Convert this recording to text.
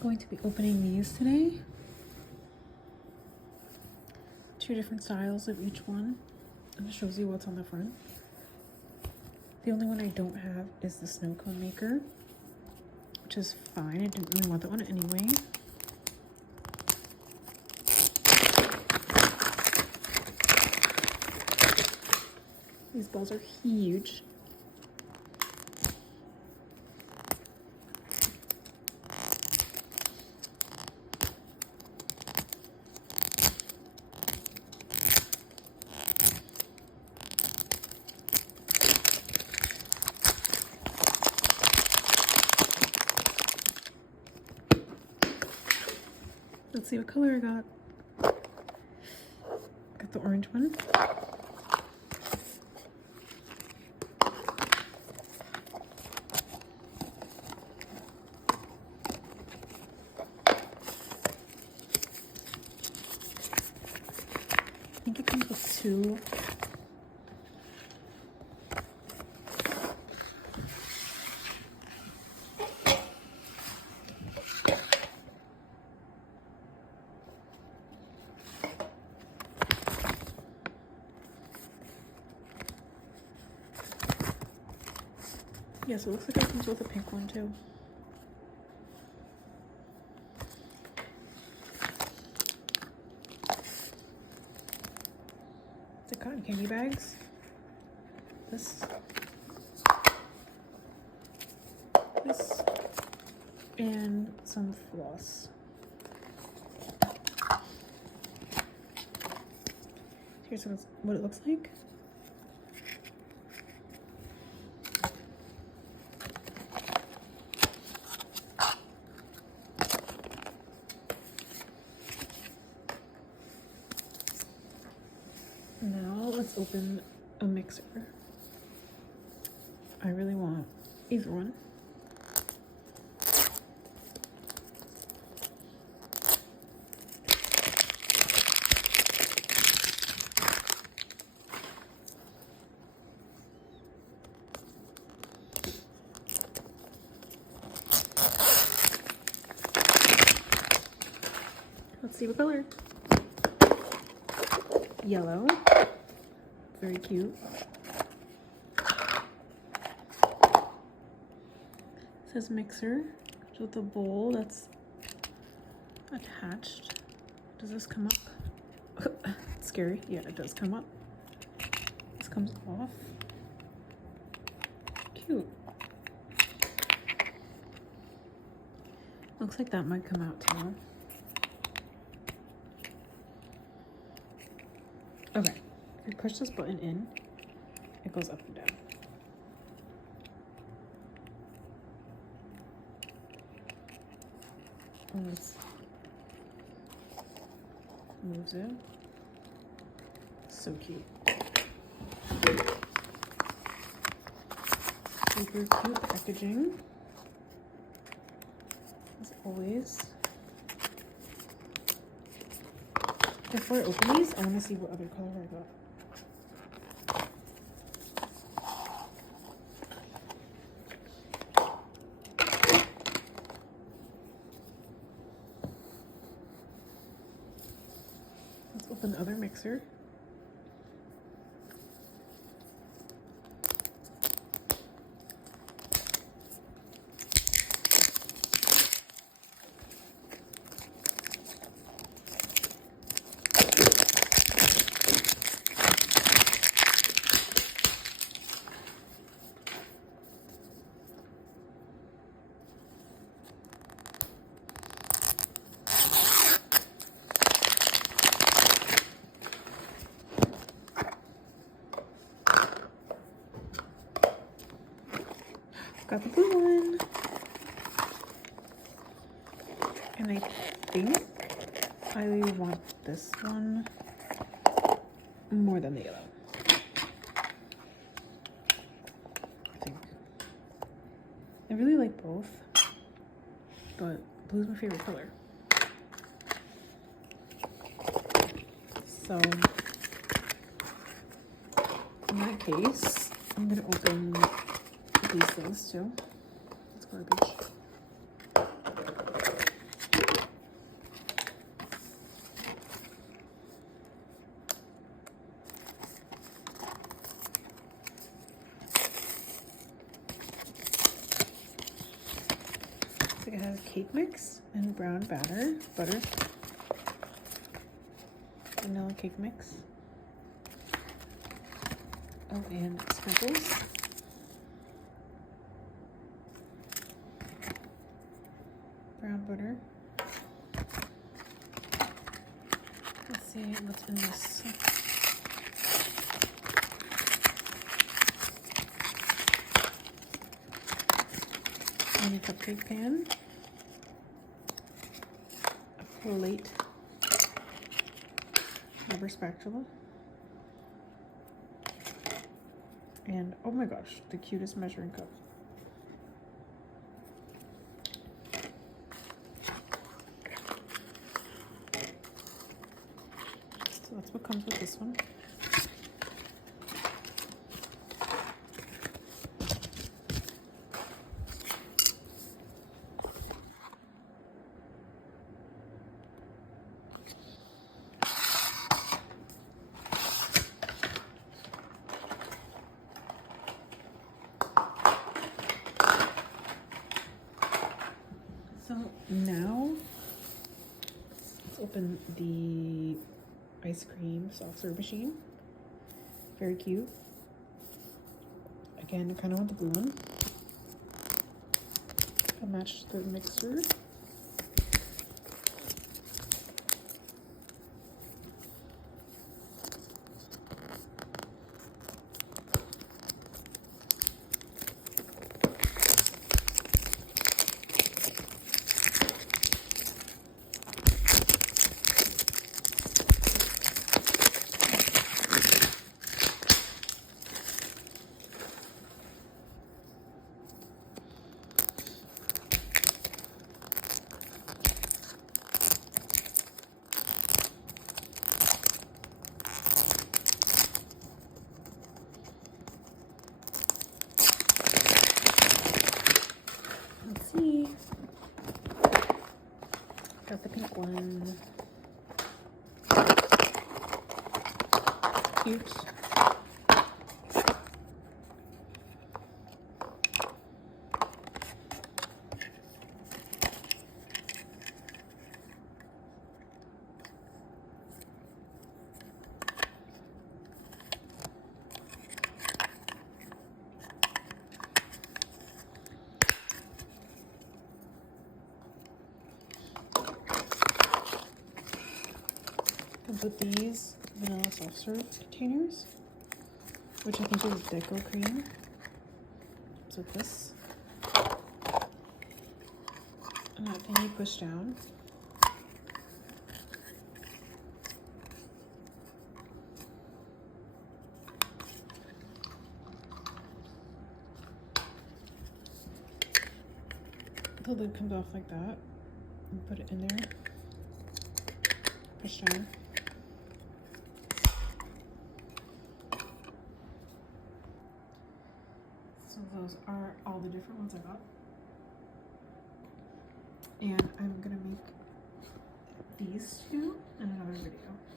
Going to be opening these today. 2 different styles of each one. And it shows you what's on the front. The only one I don't have is the snow cone maker, which is fine. I didn't really want that one anyway. These balls are huge. Let's see what color I got. Got the orange one. I think it comes with 2. Yeah, so it looks like it comes with a pink one too. The cotton candy bags. This, and some floss. Here's what it looks like. Now let's open a mixer. I really want either one. Let's see what color. Yellow. Very cute. It says mixer with a bowl that's attached. Does this come up? It's scary. Yeah, it does come up. This comes off. Cute. Looks like that might come out too. Okay, if you push this button in, it goes up and down. And this moves it. So cute. Super cute packaging. As always. Before I open these, I want to see what other color I got. Let's open the other mixer. Got the blue one. And I think I want this one more than the yellow. I think. I really like both, but blue's my favorite color. So in that case, I'm gonna open these things too. It's garbage. like it has cake mix and brown butter, vanilla cake mix. Oh, and sprinkles. Brown butter. Let's see what's in this. Mini cupcake pan. A plate. Rubber spatula. And oh my gosh, the cutest measuring cup. So that's what comes with this one. So now let's open the ice cream soft serve machine. Very cute. Again, I kind of want the blue one. I'll match the mixer. Let's see. Got the pink one. Cute. Comes with these vanilla soft serve containers, which I think is deco cream. Comes with this. And that thing you push down. The lid comes off like that. And put it in there. Push down. So those are all the different ones I got. And I'm gonna make these two in another video.